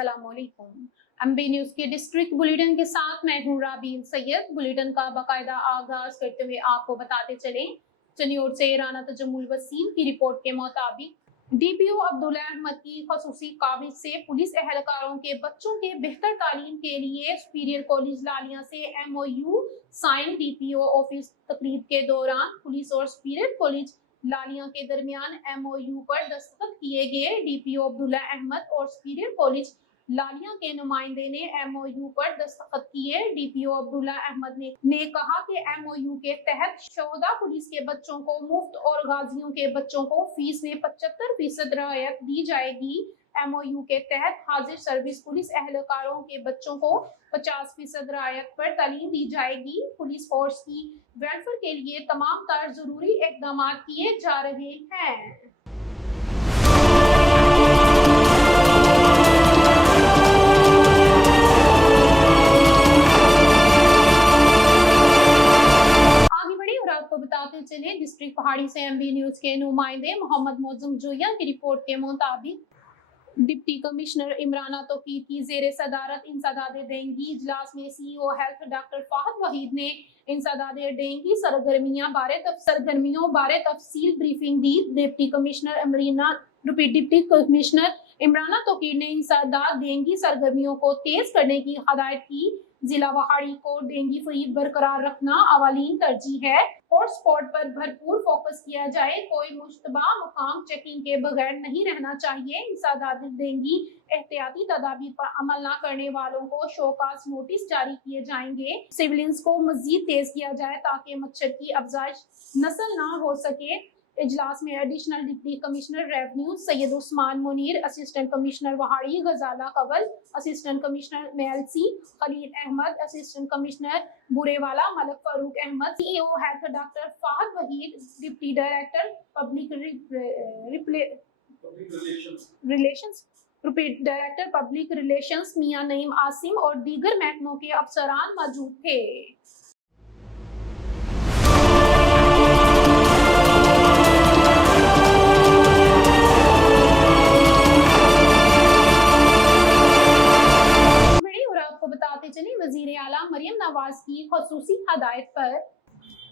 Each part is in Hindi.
अस्सलामुअलैकुम। एमबी न्यूज के डिस्ट्रिक्ट बुलेटिन के साथ मैं हूं राबील सैयद। बुलेटिन का बाकायदा आगाज करते हुए आपको बताते चले, चनियोर से राना तजम्मुल वसीम की रिपोर्ट के मुताबिक डीपीओ अब्दुल्ला अहमद की खसूसी काबिज से पुलिस एहलकारों के बच्चों के बेहतर तालीम के लिए सुपीरियर कॉलेज लालिया से MOU साइन। डीपीओ ऑफिस तकरीब के दौरान पुलिस और सुपीरियर कॉलेज लालिया के दरमियान MOU पर दस्तखत किए गए। डीपीओ अब्दुल्ला अहमद और सुपीरियर कॉलेज लालिया के नुमाइंदे ने MOU पर दस्तखत किए। डीपीओ अब्दुल्ला अहमद ने कहा कि MOU के तहत 14 पुलिस के बच्चों को मुफ्त और गाजियों के बच्चों को फीस में 75% रियायत दी जाएगी। MOU के तहत हाजिर सर्विस पुलिस एहलकारों के बच्चों को 50% रियायत पर तालीम दी जाएगी। पुलिस फोर्स की वेलफेयर के लिए तमाम तर जरूरी इकदाम किए जा रहे हैं। आपको बताते चले, डिस्ट्रिक्ट पहाड़ी से MB न्यूज के नुमाइंदे मोहम्मद मौजूम जोया की रिपोर्ट के मुताबिक डिप्टी कमिश्नर इमराना तौकीर की जेर सदारत इंसदाद डेंगी इजलास में CEO health doctor Fahad Waheed ने इंसदाद डेंगी सरगर्मियों बारे तफसील ब्रीफिंग दी। डिप्टी कमिश्नर इमराना तौकीर ने इंसदाद डेंगी सरगर्मियों को तेज करने की हदायत की। जिला पहाड़ी को डेंगी फ्री बरकरार रखना अवालीन तरजीह है। हॉटस्पॉट पर भरपूर फोकस किया जाए। कोई मुश्तबा मकाम चेकिंग के बगैर नहीं रहना चाहिए। इंसदाद डेंगी एहतियाती तदाबीर पर अमल न करने वालों को शोकास नोटिस जारी किए जाएंगे। सिविलियंस को मजीद तेज किया जाए ताकि मच्छर की अफजाइश नस्ल न हो सके। इजलास में additional deputy commissioner revenue Syed Usman Munir, assistant commissioner Vehari Ghazala Kanwal, assistant commissioner Mailsi Khalil Ahmad, assistant commissioner Burewala Malik Farooq Ahmad, CEO health doctor Fahad Waheed, deputy director public relations Mian Naeem Asim और दीगर महकमों के अफसरान मौजूद थे। वजीर आला मरियम नवाज की खसूसी हदायत पर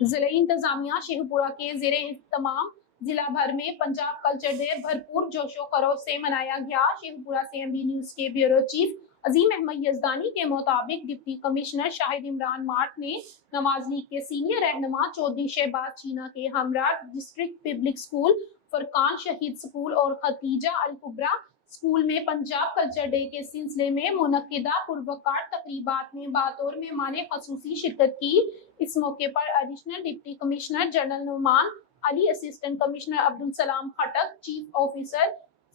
जिला इंतजामिया शेखपुरा के जेर इंतमाम जिला भर में पंजाब कल्चर डे भरपूर जोशो खरोश से मनाया गया। शेखपुरा से MB न्यूज के ब्यूरो चीफ अजीम अहमद यजदानी के मुताबिक deputy commissioner Shahid Imran mart ने नवाज लीग के सीनियर रहनुमा चौधरी शहबाज चीना के हमरा डिस्ट्रिक्ट पब्लिक स्कूल, फरकान शहीद स्कूल और खतीजा अल कुबरा स्कूल में पंजाब कल्चर डे के सिलसिले में मुनक्किदा पुरवकार तकरीबात में बातौर मेहमान खसूसी शिरकत की। इस मौके पर additional deputy commissioner general Numan Ali, assistant commissioner Abdul Salam Khattak, chief officer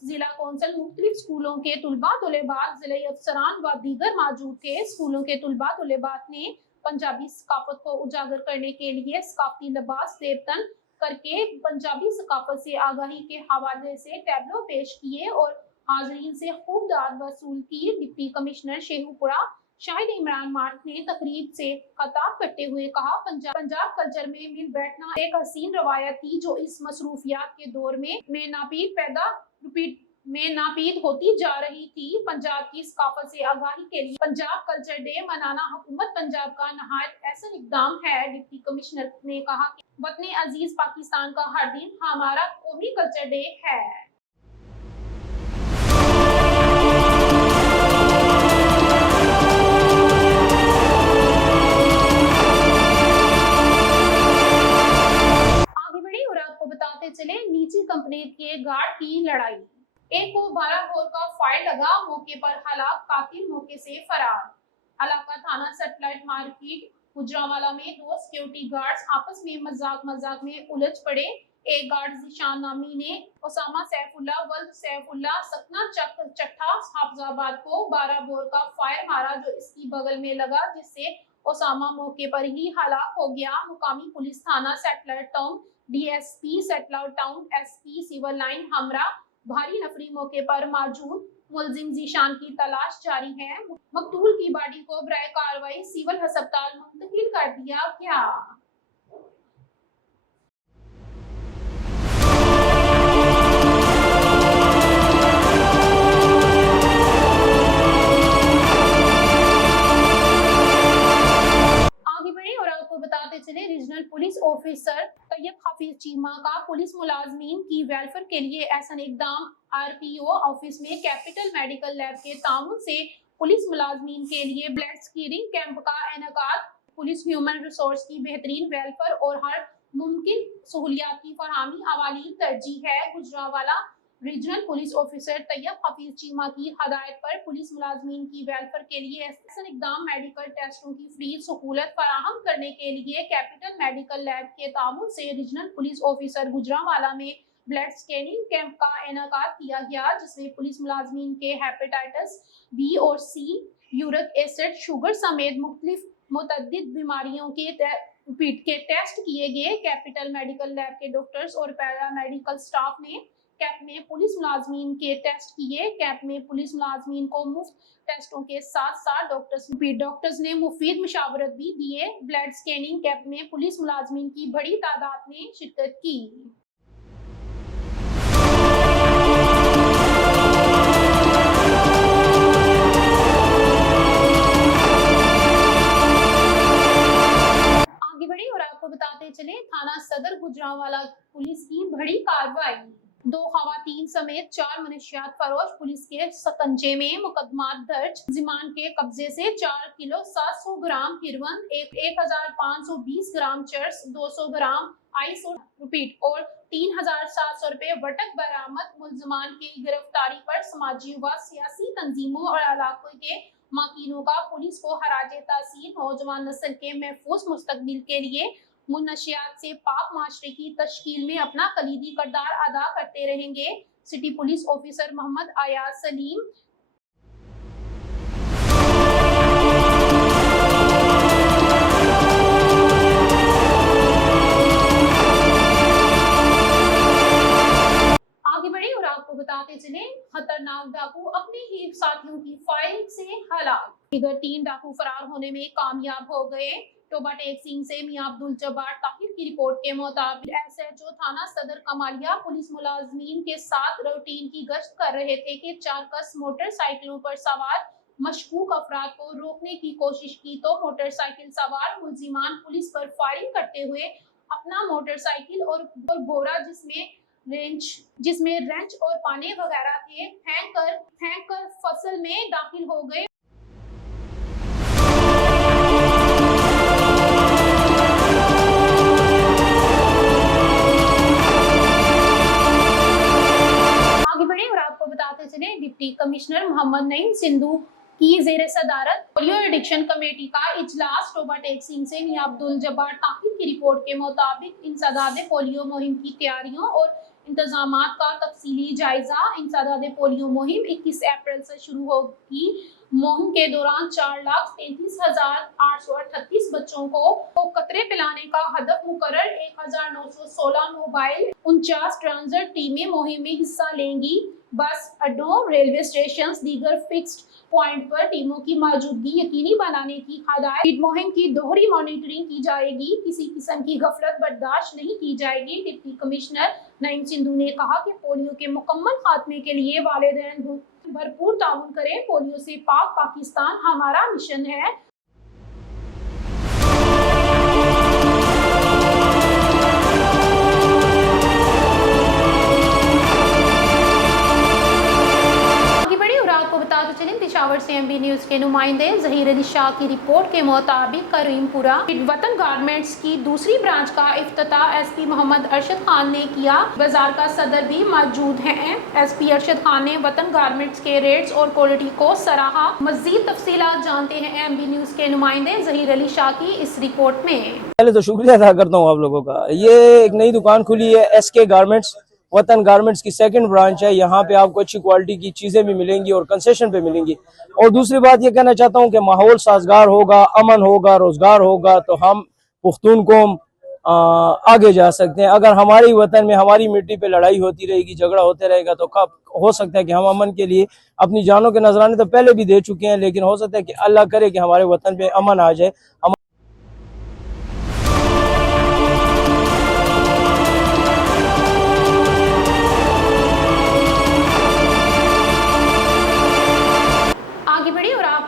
जिला कौंसल, मुख्तलिफ स्कूलों के तुलबा तुलेबात, जिले अफसरान व दीगर मौजूद थे। स्कूलों के तुलबा तुलेबात ने पंजाबी सकाफत को उजागर करने के लिए सकाफती लिबास देवतन करके पंजाबी सकाफत से आगाही के हवाले से टैबलो पेश किए और हाजरीन से खूब दाद वसूल की। Deputy commissioner Sheikhpura Shahid Imran mart ने तकरीब से खिताब करते हुए कहा, पंजाब कल्चर में मिल बैठना एक हसीन रवायत थी जो इस मसरूफियात के दौर में नापीद होती जा रही थी। पंजाब की सकाफत से आगाही के लिए पंजाब कल्चर डे मनाना हुकूमत पंजाब का नहायत ऐसा इकदाम है। डिप्टी कमिश्नर ने कहा कि वतन अजीज पाकिस्तान का हर दिन हमारा कौमी कल्चर डे है। चले, निजी कंपनी के गार्ड की लड़ाई, एक को 12 बोर का फायर लगा, मौके पर हलाक, कातिल मौके से फरार। अलाका थाना सेटेलाइट मार्केट गुजरावाला में दो सिक्योरिटी गार्ड्स आपस में मजाक में उलझ पड़े। एक गार्ड जिशान नामी ने ओसामा सैफुल्ला वल्द सैफुल्ला सकना चट्ठा हाफजाबाद को 12 बोर का फायर मारा जो इसकी बगल में लगा, जिससे ओसामा मौके पर ही हलाक हो गया। मुकामी पुलिस थाना satellite town, DSP satellite town, SP civil line हमरा भारी नफरी मौके पर मौजूद। मुलजिम जीशान की तलाश जारी है। मकतूल की बॉडी को बराए कार्रवाई सिविल अस्पताल मुंतकिल कर दिया गया। Regional police officer Tayyab Hafeez Cheema का पुलिस मुलाजमीन की वेलफेयर के लिए एहसन इकदाम। आरपीओ ऑफिस में कैपिटल मेडिकल लैब के ताउन से पुलिस मुलाजमीन के लिए ब्लड स्क्रीनिंग कैंप का इनेकाद। पुलिस ह्यूमन रिसोर्स की बेहतरीन वेलफेयर और हर मुमकिन सहूलियात की फराहमी अवाली तरजीह है। Gujranwala regional police officer Tayyab Hafeez Cheema की हदायत पर पुलिस मुलाजमीन की वेलफेयर के लिए एहसन इकदाम मेडिकल टेस्टों की फ्री सहूलत फराहम करने के लिए कैपिटल मेडिकल लैब के ताउन से रीजनल पुलिस ऑफिसर गुजरांवाला में ब्लड स्कैनिंग कैंप का इनेकाद किया गया, जिसमें पुलिस मुलाजमीन के हेपेटाइटिस बी और सी, यूरिक एसिड, शुगर समेत मुतअद्दिद बीमारियों के टेस्ट किए गए। कैपिटल मेडिकल लैब के डॉक्टर्स और पैरामेडिकल स्टाफ ने कैंप में पुलिस मुलाजमीन के टेस्ट किए। कैंप में पुलिस मुलाजमीन को मुफ्त टेस्टों के साथ साथ डॉक्टर्स ने मुफीद मशावरत भी दिए। ब्लड स्कैनिंग कैंप में पुलिस मुलाजमीन की बड़ी तादाद ने शिरकत की। आगे बढ़े और आपको बताते चले, थाना सदर गुजरांवाला पुलिस की बड़ी कार्रवाई। 2 खवातीन समेत 4 मनशियात फरोश पुलिस के सकंजे में, मुकदमा दर्ज। जिमान के कब्जे से 4 किलो 700 ग्राम हिरवन, 1520 ग्राम चर्स, 200 ग्राम आइस और 3700 रुपए वटक बरामद। मुल्जमान की गिरफ्तारी पर समाजी व सियासी तंजीमों और इलाके के माकिनों का पुलिस को खराजे तासीर नौजवान नस्ल के महफूज मुस्तकबिल के लिए मुनशियात से पाक माशरे की तश्कील में अपना कलीदी किरदार अदा करते रहेंगे। सिटी पुलिस ऑफिसर मोहम्मद आयाज सलीम आगे बढ़े और आपको बताते चले, खतरनाक डाकू अपने ही साथियों की फाइल से हलाक। दिगर 3 डाकू फरार होने में कामयाब हो गए। टोबा टेक सिंह से मियां अब्दुल जब्बार ताहिर की रिपोर्ट के मुताबिक एसएचओ थाना सदर कमालिया पुलिस मुलाजमीन के साथ रूटीन की गश्त कर रहे थे कि 4 कस मोटरसाइकिलों पर सवार मशकूक अफराद को रोकने की कोशिश की तो मोटरसाइकिल सवार मुलजिमान पुलिस पर फायरिंग करते हुए अपना मोटरसाइकिल और बोरा जिसमें रेंच और पाने वगैरह थे फेंक कर फसल में दाखिल हो गए। बताते चले, डिप्टी कमिश्नर मोहम्मद नईम सिंधु की जेर सदारत पोलियो एडिक्शन कमेटी का इजलास। टोबा टेक सिंह से मियां अब्दुल जब्बार ताहिर की रिपोर्ट के मुताबिक इंसदाद पोलियो मुहिम की तैयारियों और इंतजामात का तफसीली जायजा। इंसदाद पोलियो मुहिम 21 अप्रैल से शुरू होगी। मुहिम के दौरान 4,33,838 बच्चों को कतरे पिलाने का हदफ मुकर्रर। 1,916 मोबाइल 49 ट्रांजिट टीमें मुहिम में हिस्सा लेंगी। बस अड्डों, रेलवे स्टेशन, दीगर फिक्स्ड पॉइंट पर टीमों की मौजूदगी यकीनी बनाने की हदायत। मुहिम की दोहरी मॉनिटरिंग की जाएगी, किसी किस्म की गफलत बर्दाश्त नहीं की जाएगी। डिप्टी कमिश्नर नईम सिंधु ने कहा कि पोलियो के मुकम्मल खात्मे के लिए वालिदैन भरपूर ताउन करें। पोलियो से पाक पाकिस्तान हमारा मिशन है। पेशावर से एमबी न्यूज के नुमाइंदे जहीर अली शाह की रिपोर्ट के मुताबिक करीमपुरा वतन गारमेंट्स की दूसरी ब्रांच का इफ्तिताह एसपी मोहम्मद अरशद खान ने किया। बाजार का सदर भी मौजूद हैं। एसपी अरशद खान ने वतन गारमेंट्स के रेट्स और क्वालिटी को सराहा। मजीद तफसीलात जानते हैं एमबी न्यूज के नुमाइंदे जहीर अली शाह की इस रिपोर्ट में। पहले तो शुक्रिया अदा करता हूँ आप लोगों का। ये एक नई दुकान खुली है एसके गारमेंट्स, वतन गारमेंट्स की सेकंड ब्रांच है। यहाँ पे आपको अच्छी क्वालिटी की चीजें भी मिलेंगी और कंसेशन पे मिलेंगी। और दूसरी बात ये कहना चाहता हूँ कि माहौल साजगार होगा, अमन होगा, रोजगार होगा तो हम पुख्तून कौम आगे जा सकते हैं। अगर हमारी वतन में हमारी मिट्टी पे लड़ाई होती रहेगी, झगड़ा होते रहेगा तो कब हो सकता है कि हम अमन के लिए अपनी जानों के नजराने तो पहले भी दे चुके हैं, लेकिन हो सकता है कि अल्लाह करे कि हमारे वतन पे अमन आ जाए।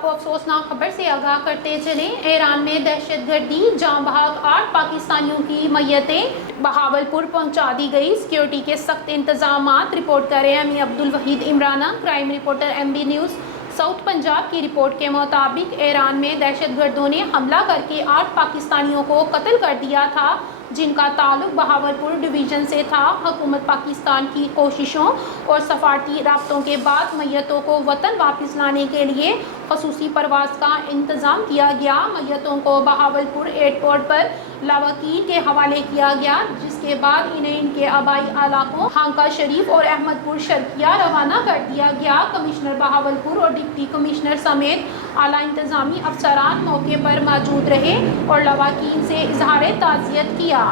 अफसोसनाक खबर से आगाह करते चले। ईरान में दहशतगर्दी जाम बहक 8 पाकिस्तानियों की मय्यतें बहावलपुर पहुंचा दी गई। सिक्योरिटी के सख्त इंतजाम। रिपोर्ट करें अमी Abdul Waheed Imrana. Crime reporter MB news south Punjab की रिपोर्ट के मुताबिक ईरान में दहशतगर्दों ने हमला करके 8 पाकिस्तानियों को कत्ल कर दिया था, जिनका ताल्लुक बहावलपुर डिवीज़न से था। हुकूमत पाकिस्तान की कोशिशों और सफारती राब्तों के बाद मय्यतों को वतन वापस लाने के लिए खसूसी परवाज़ का इंतज़ाम किया गया। मय्यतों को बहावलपुर एयरपोर्ट पर लावाकीन के हवाले किया गया, जिसके बाद इन्हें इनके आबाई इलाकों हांका शरीफ और अहमदपुर शर्किया रवाना कर दिया गया। कमिश्नर बहावलपुर और डिप्टी कमिश्नर समेत आला इंतजामी अफसरान मौके पर मौजूद रहे और लवाकीन से इजहार ताज़ियत किया।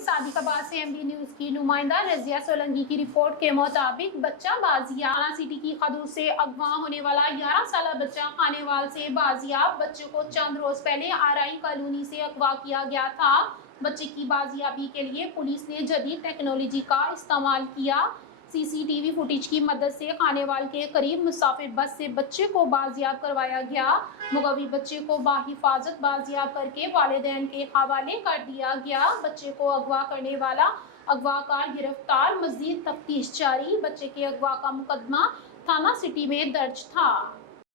सादिकाबाद से MB न्यूज़ की नुमाइंदा रजिया सोलंकी की रिपोर्ट के मुताबिक बच्चा बाजियाब। सिटी की खदूद से अगवा होने वाला 11 साल बच्चा खानेवाल से बाजियाब। बच्चे को चंद रोज पहले आरआई कॉलोनी से अगवा किया गया था। बच्चे की बाजियाबी के लिए पुलिस ने जदीद टेक्नोलॉजी का इस्तेमाल किया। CCTV फुटेज की मदद से खानेवाल के करीब मुसाफिर बस से बच्चे को बाजियाब करवाया गया। मुगवी बच्चे को बाहिफाजत बाजियाब करके वालिदैन के हवाले कर दिया गया। बच्चे को अगवा करने वाला अगवाकार गिरफ्तार। मजीद तफ्तीश जारी। बच्चे के अगवा का मुकदमा थाना सिटी में दर्ज था।